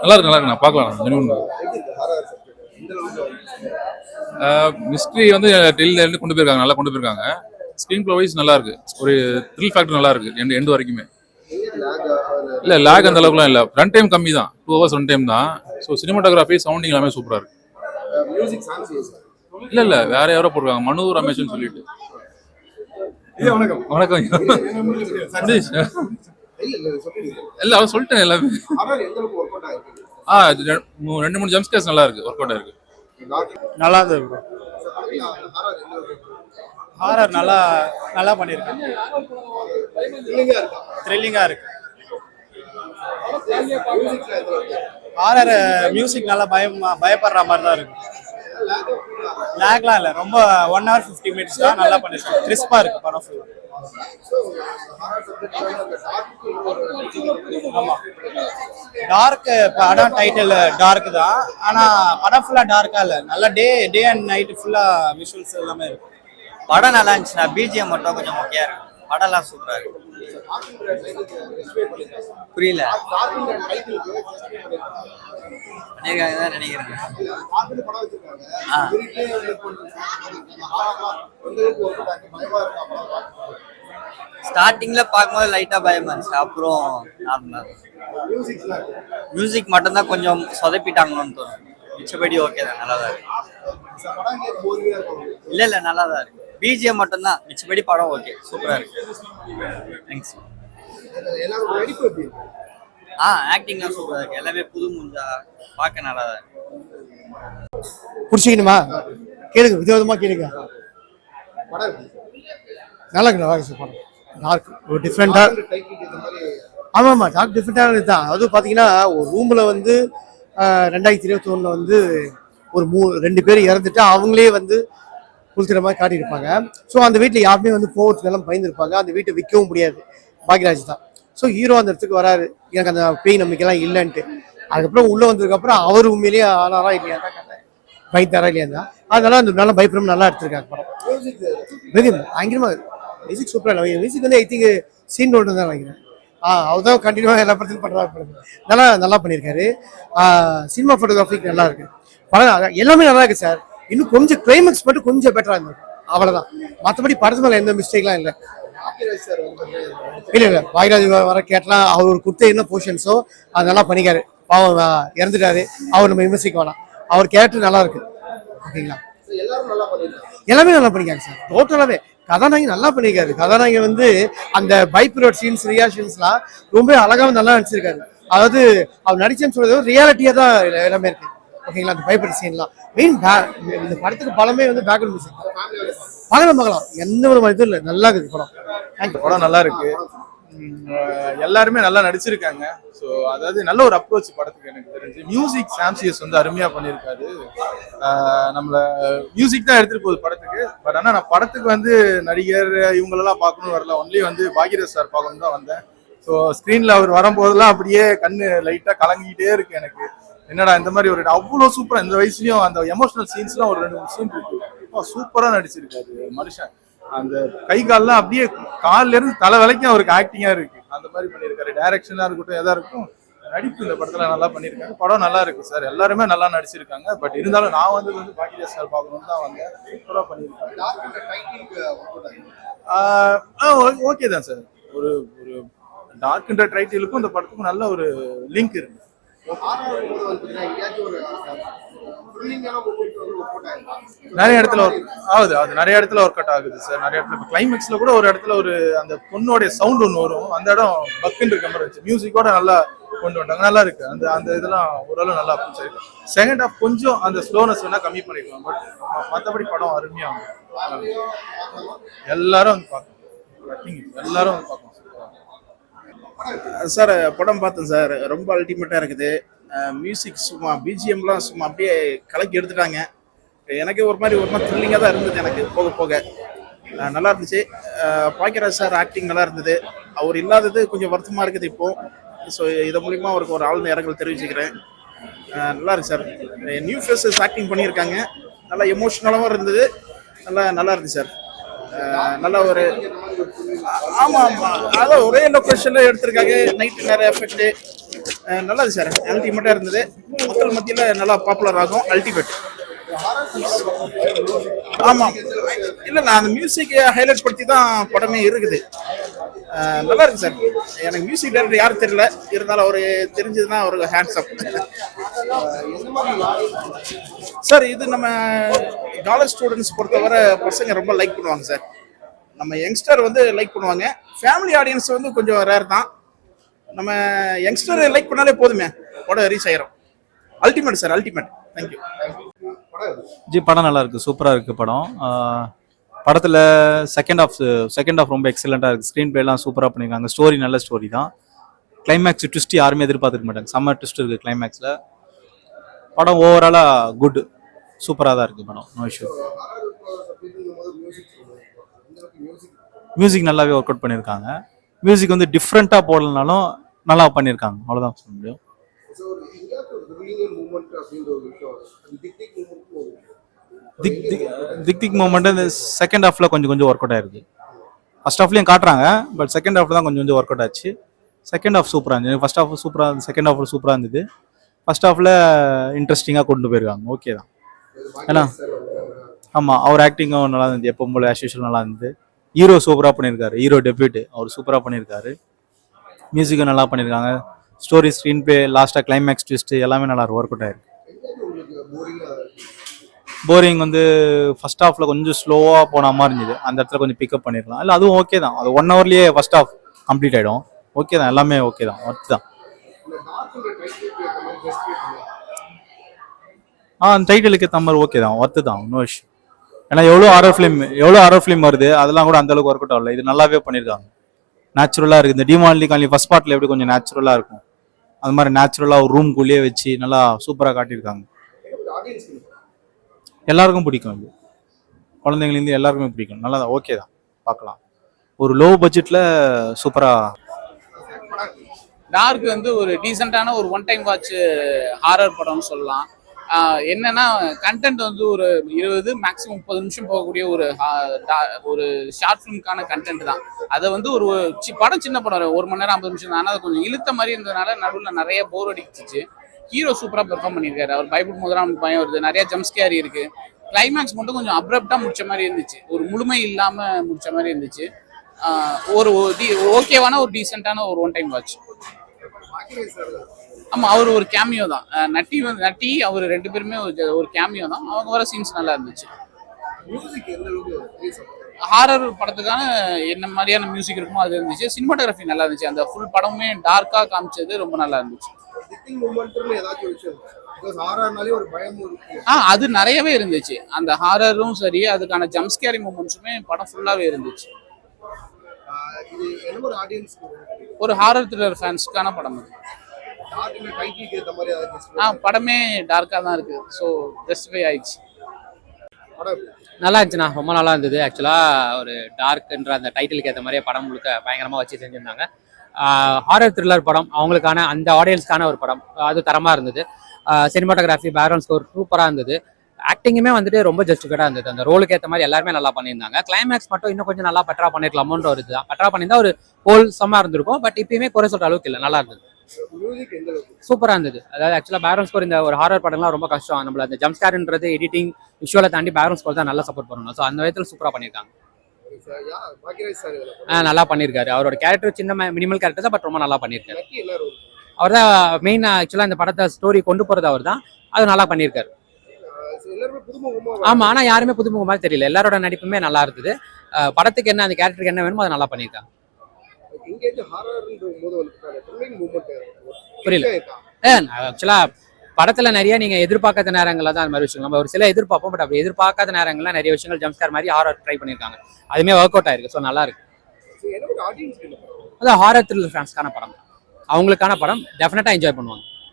நல்லா இருக்கு நல்லா இருக்கு, நான் பார்க்கலாம் ஜெனுவன். மிஸ்ட்ரி வந்து டெல்லியிலேருந்து கொண்டு போயிருக்காங்க, நல்லா கொண்டு போயிருக்காங்க. ஸ்க்ரீன் ப்ளே வைஸ் நல்லா இருக்கு, ஒரு த்ரில் ஃபேக்டர் நல்லா இருக்கு எண்டு வரைக்குமே. இல்லை லேக் அந்த அளவுக்குலாம் இல்லை, ரன் டைம் கம்மி தான், 2 hours ரன் டைம் தான். ஸோ சினிமாட்டோகிராஃபி சவுண்டிங் எல்லாமே சூப்பராக இருக்கு. இல்லை இல்லை வேற யாரோ போட்டிருக்காங்க, மனு ரமேஷ்னு சொல்லிட்டு. வணக்கம் வணக்கம். இல்லை அவன் சொல்லிட்டேன் எல்லாமே. 2-3 ஜம்ப் ஸ்கேர்ஸ் நல்லா இருக்கு, ஒர்க் அவுட் ஆயிருக்கு. நல்லா இருந்தது. ஹாரர் நல்லா நல்லா பண்ணியிருக்காங்க, த்ரில்லிங்காக இருக்கு. ஹாரர் மியூசிக் நல்லா பயப்படுற மாதிரி தான் இருக்கு. லேக்லாம் இல்லை, ரொம்ப 1 hour 50 minutes தான், நல்லா பண்ணியிருக்காங்க. கிறிஸ்பாக இருக்கு படம் ஃபுல்லாக. ஆமாம் டார்க் படம் டைட்டில் டார்க் தான், ஆனால் படம் ஃபுல்லாக டார்க்காக இல்லை, நல்லா டே அண்ட் நைட்டு ஃபுல்லாக விஷுவல்ஸ் எல்லாமே இருக்கு. படம் நல்லா இருந்துச்சுன்னா பிஜிஎம் மட்டும் கொஞ்சம் மொக்கையா இருக்கு, படம்லாம் சூப்பரா இருக்கு. புரியல பண்ணிருக்காங்க தான் நினைக்கிறேன். ஸ்டார்டிங்ல பார்க்கும்போது லைட்டா பயமா இருந்துச்சு, அப்புறம் நார்மலா. மியூசிக் மட்டும் தான் கொஞ்சம் சொதப்பிட்டாங்கன்னு தோணும், மிச்சபடி ஓகே தான், நல்லா தான் இருக்கு. இல்ல இல்ல நல்லா தான் இருக்கு, பிஜிஎம் மட்டும் தான், மிச்சபடி படம் ஓகே சூப்பரா இருக்கு. தேங்க்ஸ். ஆக்டிங்லாம் சூப்பரா இருக்கு, எல்லாமே புது மூஞ்சா, பார்க்க நல்லா தான் இருக்கு. பிடிச்சிக்கணுமா கேளுங்க, விதவிதமா கேளுங்க. நல்லா இருக்கு, நல்லா இருக்கு படம். டார்க் ஒரு டிஃப்ரெண்டா. ஆமாம் டார்க் டிஃப்ரெண்டாக தான். அதுவும் பார்த்தீங்கன்னா ஒரு ரூமில் வந்து 2021 வந்து ஒரு 2 பேர் இறந்துட்டு அவங்களே வந்து குளிக்கிற மாதிரி காட்டியிருப்பாங்க. ஸோ அந்த வீட்டில் யாருமே வந்து போகிறதுக்கெல்லாம் பயந்துருப்பாங்க, அந்த வீட்டை விற்கவும் முடியாது. பாக்யராஜ் தான். ஸோ ஹீரோ அந்த இடத்துக்கு வராரு, எனக்கு அந்த பேய் நம்பிக்கைலாம் இல்லைன்ட்டு. அதுக்கப்புறம் உள்ளே வந்ததுக்கப்புறம் அவர் உண்மையிலேயே ஆனாரா இல்லையா தான் கேட்டேன், பயந்தாரா இல்லையா தான். அதனால அந்த நல்லா பயப்படம் நல்லா எடுத்திருக்காங்க படம். பயங்கரமாக மியூசிக் சூப்பராக இல்லை. மியூசிக் வந்து ஐ திங்க் சீன் ரோடு தான் நினைக்கிறேன். அவர் தான் கண்டினியூவாக எல்லா படத்துலையும் பண்ணுறாரு. நல்லா பண்ணியிருக்காரு. சினிமா ஃபோட்டோகிராஃபிக் நல்லா இருக்கு படம், எல்லாமே நல்லா இருக்கு சார். இன்னும் கொஞ்சம் கிளைமேக்ஸ் மட்டும் கொஞ்சம் பெட்டராக இருந்தது, அவ்வளோதான். மற்றபடி படத்து மேலே எந்த மிஸ்டேக்லாம் இல்லை. இல்லை பாக்யராஜ் வர கேட்டலாம், அவர் ஒரு கொடுத்த என்ன போர்ஷன்ஸோ அது நல்லா பண்ணிக்காரு. பாவம் இறந்துட்டாரு, அவர் நம்ம விமர்சிக்க வேணாம். அவர் கேரக்டர் நல்லா இருக்கு, ஓகேங்களா. எல்லாமே நல்லா பண்ணிக்காங்க சார். டோட்டலாகவே கதாநாயகி நல்லா பண்ணியிருக்காரு. கதாநாயகி வந்து அந்த பைப்ரோட் சீன்ஸ் ரியாக்ஷன்ஸ்லாம் ரொம்ப அழகாக நல்லா நடிச்சிருக்காரு. அதாவது அவர் நடிச்சேன்னு சொல்றது ரியாலிட்டியாக தான் எல்லாமே இருக்கு, ஓகேங்களா. அந்த பைப்ரோட் சீன்லாம் மெயின் இந்த படத்துக்கு பலமே வந்து பேக்ரவுண்ட் மியூசிக். பார்க்கலாம் எந்த ஒரு இதுவும் இல்லை, நல்லா இருக்குது படம். படம் நல்லா இருக்கு, எல்லாருமே நல்லா நடிச்சிருக்காங்க. ஸோ அதாவது நல்ல ஒரு அப்ரோச் படத்துக்கு எனக்கு தெரிஞ்சு. மியூசிக் சாம்சியஸ் வந்து அருமையா பண்ணியிருக்காரு. நம்மள மியூசிக் தான் எடுத்துட்டு போகுது படத்துக்கு. பட் ஆனால் நான் படத்துக்கு வந்து நடிகர் இவங்களெல்லாம் பார்க்கணும் வரல, ஒன்லி வந்து பாக்யராஜ் சார் பார்க்கணும் தான் வந்தேன். ஸோ ஸ்க்ரீன்ல அவர் வரும்போதெல்லாம் அப்படியே கண்ணு லைட்டா கலங்கிக்கிட்டே இருக்கு எனக்கு. என்னடா இந்த மாதிரி ஒரு அவ்வளோ சூப்பரா இந்த வயசுலயும் அந்த எமோஷனல் சீன்ஸ்லாம் ஒரு 2 சீன் இருக்கு, சூப்பரா நடிச்சிருக்காரு மனுஷன். அந்த கை கால்லாம் அப்படியே கால்ல இருந்து தலை வரைக்கும் அவருக்கு ஆக்டிங்கா இருக்கு, அந்த மாதிரி பண்ணியிருக்காரு. டைரக்ஷனா இருக்கட்டும் எதா இருக்கும், நடிப்பு இந்த படத்துல நல்லா பண்ணியிருக்காங்க. படம் நல்லா இருக்கு சார், எல்லாருமே நல்லா நடிச்சிருக்காங்க. பட் இருந்தாலும் நான் வந்து பாக்யராஜ் சார் பார்க்கணும்னு தான் வந்தேன். சூப்பரா பண்ணியிருக்காங்க. ஓகே தான் சார். ஒரு ஒரு டார்க்ன்ற டைட்டிலுக்கும் இந்த படத்துக்கும் நல்ல ஒரு லிங்க் இருக்கு. நிறைய இடத்துல ஆகுது, அது நிறைய இடத்துல ஒர்க் அவுட் ஆகுது சார். நிறைய இடத்துல கிளைமேக்ஸ்ல கூட ஒரு இடத்துல ஒரு அந்த பொண்ணோடைய சவுண்ட் ஒன்று வரும், அந்த இடம் பக்குன்னு இருக்க மாதிரி இருந்துச்சு. மியூசிக்கோட நல்லா கொண்டு வந்தாங்க, நல்லா இருக்கு. அந்த அந்த இதெல்லாம் ஓரளவு நல்லா அப்ரோச் ஆயிருக்கு. செகண்ட் ஹாஃப் கொஞ்சம் அந்த ஸ்லோனஸ் வேணா கம்மி பண்ணிக்கலாம், பட் மற்றபடி படம் அருமையா எல்லாரும் வந்து பார்க்கணும், எல்லாரும் வந்து பார்க்கணும் சார். படம் பார்த்தேன் சார், ரொம்ப அல்டிமேட்டாக இருக்குது. மியூசிக் சும்மா பிஜிஎம்லாம் சும்மா அப்படியே கலக்கி எடுத்துட்டாங்க. எனக்கு ஒரு மாதிரி த்ரில்லிங்காக தான் இருந்தது எனக்கு போக போக. நல்லா இருந்துச்சு. பாக்யராஜ் சார் ஆக்டிங் நல்லா இருந்தது. அவர் இல்லாதது கொஞ்சம் வருத்தமாக இருக்குது இப்போது. ஸோ இதன் மூலிமா அவருக்கு ஒரு ஆழ்ந்த இரங்கல் தெரிவிச்சுக்கிறேன். நல்லா இருக்கு சார். நியூ ஃபேஸஸ் ஆக்டிங் பண்ணியிருக்காங்க, நல்லா எமோஷ்னலாகவும் இருந்தது, நல்லா இருந்துச்சு சார். நல்ல ஒரு ஆமாம் அதான் ஒரே லொக்கேஷனில் எடுத்திருக்காங்க. நைட்டு நேரம் எஃபெக்ட் நல்லா இருந்துச்சு சார், அல்டிமேட்டாக இருந்தது. மக்கள் மத்தியில் நல்லா பாப்புலர் ஆகும். அல்டிமேட். ஆமாம், இல்லை நான் அந்த மியூசிக்கை ஹைலைட் படுத்தி தான் படமே இருக்குது. நல்லா இருக்கு சார். எனக்கு மியூசிக் டைரக்டர் யாரும் தெரியல, இருந்தாலும் அவர் தெரிஞ்சதுன்னா ஒரு ஹேண்ட்ஸப் சார். இது நம்ம காலேஜ் ஸ்டூடெண்ட்ஸ் பொறுத்தவரை பசங்க ரொம்ப லைக் பண்ணுவாங்க சார். நம்ம யங்ஸ்டர் வந்து லைக் பண்ணுவாங்க. ஃபேமிலி ஆடியன்ஸ் வந்து கொஞ்சம் ரேர் தான். நம்ம யங்ஸ்டர் லைக் பண்ணாலே போதுமே, படம் ரீச் ஆயிரும். Ultimate sir, ultimate. Thank you. G படம் நல்லா இருக்கு, சூப்பராக இருக்கு படம். படத்தில் செகண்ட் ஆஃப் ரொம்ப எக்ஸலண்ட்டாக இருக்குது. ஸ்க்ரீன் பிளேலாம் சூப்பராக பண்ணியிருக்காங்க. ஸ்டோரி நல்ல ஸ்டோரி தான். கிளைமேக்ஸ் ட்விஸ்ட் யாருமே எதிர்பார்த்துக்க மாட்டாங்க. செம்ம ட்விஸ்ட் இருக்குது கிளைமேக்ஸில். படம் ஓவராலாக குட், சூப்பராக தான் இருக்குது படம். No issue. மியூசிக் நல்லாவே ஒர்க் அவுட் பண்ணியிருக்காங்க. மியூசிக் வந்து டிஃப்ரெண்ட்டாக போடலனாலும் நல்லா பண்ணியிருக்காங்க, அவ்வளோதான் சொல்ல முடியும். திக் மூமெண்ட் இந்த செகண்ட் ஹாஃப்ல கொஞ்சம் ஒர்க் அவுட் ஆயிருக்கு. ஃபர்ஸ்ட் ஹாஃப்லையும் காட்டுறாங்க, பட் செகண்ட் ஹாஃப்ல தான் கொஞ்சம் ஒர்க் அவுட் ஆச்சு. செகண்ட் ஹாஃப் சூப்பராக இருந்துச்சு. ஃபர்ஸ்ட் ஹாஃப் சூப்பராக இருந்தது, செகண்ட் ஹாஃப் சூப்பராக இருந்தது. ஃபர்ஸ்ட் ஹாஃப்ல இன்ட்ரெஸ்டிங்காக கொண்டு போயிருக்காங்க. ஓகே தான். ஏன்னா ஆமாம், அவர் ஆக்டிங்கும் நல்லா இருந்தது, எப்போ போல ஆஸ் யூஷுவல் நல்லா இருந்தது. ஹீரோ சூப்பராக பண்ணியிருக்காரு. ஹீரோ டெபியூட், அவர் சூப்பராக பண்ணியிருக்காரு. மியூசிக்கும் நல்லா பண்ணியிருக்காங்க. ஸ்டோரி, ஸ்க்ரீன் பிளே, லாஸ்ட்டாக கிளைமேக்ஸ் ட்விஸ்ட் எல்லாமே நல்லா ஒர்க் அவுட் ஆயிருக்கு. போரிங் வந்து ஃபர்ஸ்ட் ஹாஃப்ல கொஞ்சம் ஸ்லோவாக போன மாதிரி இருந்தது. அந்த இடத்துல கொஞ்சம் பிக்கப் பண்ணிருக்கலாம். இல்லை அதுவும் ஓகே தான். அது 1 ஹவர்லேயே ஃபர்ஸ்ட் ஹாஃப் கம்ப்ளீட் ஆகிடும். ஓகே தான், எல்லாமே ஓகே தான், ஒர்த் தான். அந்த டைட்டிலுக்கு ஏற்ற மாதிரி ஓகே தான், ஒர்த்து தான், நோ இஷ்யூ. ஏன்னா எவ்வளோ ஹாரர் ஃபிலிம் வருது, அதெல்லாம் கூட அந்த அளவுக்கு ஒர்க் அவுட் ஆகல. இது நல்லாவே பண்ணியிருக்காங்க. நேச்சுரலாக இருக்குது. இந்த டிமான்லி காலனி ஃபர்ஸ்ட் பார்ட்டில் எப்படி கொஞ்சம் நேச்சுரலாக இருக்கும், அது மாதிரி நேச்சுரலாக ஒரு ரூம்குள்ளேயே வச்சு நல்லா சூப்பராக காட்டியிருக்காங்க. எல்லாருக்கும் பிடிக்கும். இது குழந்தைங்கலேருந்து எல்லாருக்குமே பிடிக்கும். நல்லா தான், ஓகே தான், பார்க்கலாம். ஒரு லோ பட்ஜெட்டில் சூப்பராக. டார்க் வந்து ஒரு டீசெண்டான ஒரு ஒன் டைம் வாட்ச் ஹாரர் படம்னு சொல்லலாம். என்னன்னா கண்டென்ட் வந்து ஒரு 20 மேக்ஸிமம் 30 நிமிஷம் போகக்கூடிய ஒரு ஷார்ட் ஃபிலிம்கான கண்டென்ட் தான். அதை வந்து ஒரு படம் சின்ன படம் 1 மணி நேரம் 50 நிமிஷம் தான். ஆனால் அது கொஞ்சம் இழுத்த மாதிரி இருந்ததுனால நடுவில் நிறைய போர் அடிச்சிச்சு. ஹீரோ சூப்பராக பெர்ஃபார்ம் பண்ணியிருக்காரு. அவர் பயப்படும் போது நமக்கு பயம் வருது. நிறைய ஜம்ப்ஸ்கேர் இருக்கு. கிளைமேக்ஸ் மட்டும் கொஞ்சம் அப்ரப்டா முடிச்ச மாதிரி இருந்துச்சு. ஒரு முழுமை இல்லாம முடிச்ச மாதிரி இருந்துச்சு. ஒரு ஓகேவான ஒரு டீசென்டான ஒரு ஒன் டைம் வாட்ச். ஆமா, அவர் ஒரு கேமியோ தான். நட்டி அவர் 2 பேருமே ஒரு கேமியோ தான். அவங்க வர சீன்ஸ் நல்லா இருந்துச்சு. ஹாரர் படத்துக்கான என்ன மாதிரியான மியூசிக் இருக்குமோ அது இருந்துச்சு. சினிமாட்டோகிராஃபி நல்லா இருந்துச்சு. அந்த ஃபுல் படமே டார்க்கா காமிச்சது ரொம்ப நல்லா இருந்துச்சு. அது நிறையவே இருந்துச்சு. அந்த ஹாரரும் சரி, அதுக்கான ஜம்ப்ஸ்கேரி மூமெண்ட்ஸுமே படம் ஃபுல்லாவே இருந்துச்சு. ஒரு ஹாரர் த்ரில்லர் ஃபேன்ஸ்க்கான படம் அது. படமே டார்க்கா தான் இருக்கு. ஸோ ஜஸ்டிஃபை ஆயிடுச்சு. நல்லா இருந்துச்சுண்ணா, ரொம்ப நல்லா இருந்தது. ஆக்சுவலாக ஒரு டார்க்ன்ற அந்த டைட்டிலுக்கு ஏற்ற மாதிரியே படம் முழுக்க பயங்கரமாக வச்சு செஞ்சுருந்தாங்க. ஹாரர் த்ரில்லர் படம், அவங்களுக்கான அந்த ஆடியன்ஸ்க்கான ஒரு படம், அது தரமாக இருந்தது. சினிமாட்டோகிராஃபி, பேக்ரவுண்ட் ஸ்கோர் சூப்பராக இருந்தது. ஆக்டிங்குமே வந்துட்டு ரொம்ப ஜஸ்டிஃபைடாக இருந்தது. அந்த ரோலுக்கு ஏற்ற மாதிரி எல்லாருமே நல்லா பண்ணியிருந்தாங்க. கிளைமேக்ஸ் மட்டும் இன்னும் கொஞ்சம் நல்லா பெட்டராக பண்ணிருக்கலாமோன்ற ஒரு இதுதான். பெட்டராக பண்ணியிருந்தா ஒரு ஹோல் சம்மாக இருந்திருக்கும். பட் இப்பயுமே குறை சொல்கிற அளவுக்கு இல்லை, நல்லா இருந்தது, சூப்பராக இருந்தது. அதாவது ஆக்சுவலாக பேக்ரவுண்ட் ஸ்கோர் இந்த ஒரு ஹாரர் படம்லாம் ரொம்ப கஷ்டம். நம்மள அந்த ஜம்ப்ஸ்கேர்ன்றது எடிட்டிங் விஷுவலை தாண்டி பேக்ரவுண்ட் ஸ்கோர் தான் நல்லா சப்போர்ட் பண்ணணும். ஸோ அந்த விதத்தில் சூப்பராக பண்ணியிருக்காங்க. நல்லா பண்ணியிருக்காரு. அவரோட கேரக்டர் சின்ன மினிமல் கேரக்டர் தான், பட் ரொம்ப நல்லா பண்ணியிருக்காரு. அவர் தான் மெயின். ஆக்சுவலாக இந்த படத்தை ஸ்டோரி கொண்டு போகிறது அவர் தான். அது நல்லா பண்ணியிருக்காரு. ஆமா, ஆனா யாருமே புதுமுக மாதிரி தெரியல. எல்லாரோட நடிப்புமே நல்லா இருந்தது. படத்துக்கு என்ன, அந்த கேரக்டருக்கு என்ன வேணுமோ அதை நல்லா பண்ணியிருக்காங்க. புரியல. ஆக்சுவலா படத்துல நிறைய நீங்க எதிர்பார்க்காத நேரங்கள்ல தான் அந்த மாதிரி விஷயம். நம்ம ஒரு சில எதிர்பார்ப்போம், பட் அப்படி எதிர்பார்க்காத நேரங்கள்ல நிறைய விஷயங்கள் ஜம்ப்ஸ்கேர் மாதிரி ஹாரர் ட்ரை பண்ணியிருக்காங்க. அதுமே ஒர்க் அவுட் ஆயிருக்கு. ஸோ நல்லா இருக்கு. அது ஹாரர் த்ரில்லர் ஃபேன்ஸ்க்கான படம், அவங்களுக்கான படம். டெஃபினட்டா என்ஜாய் பண்ணுவாங்க.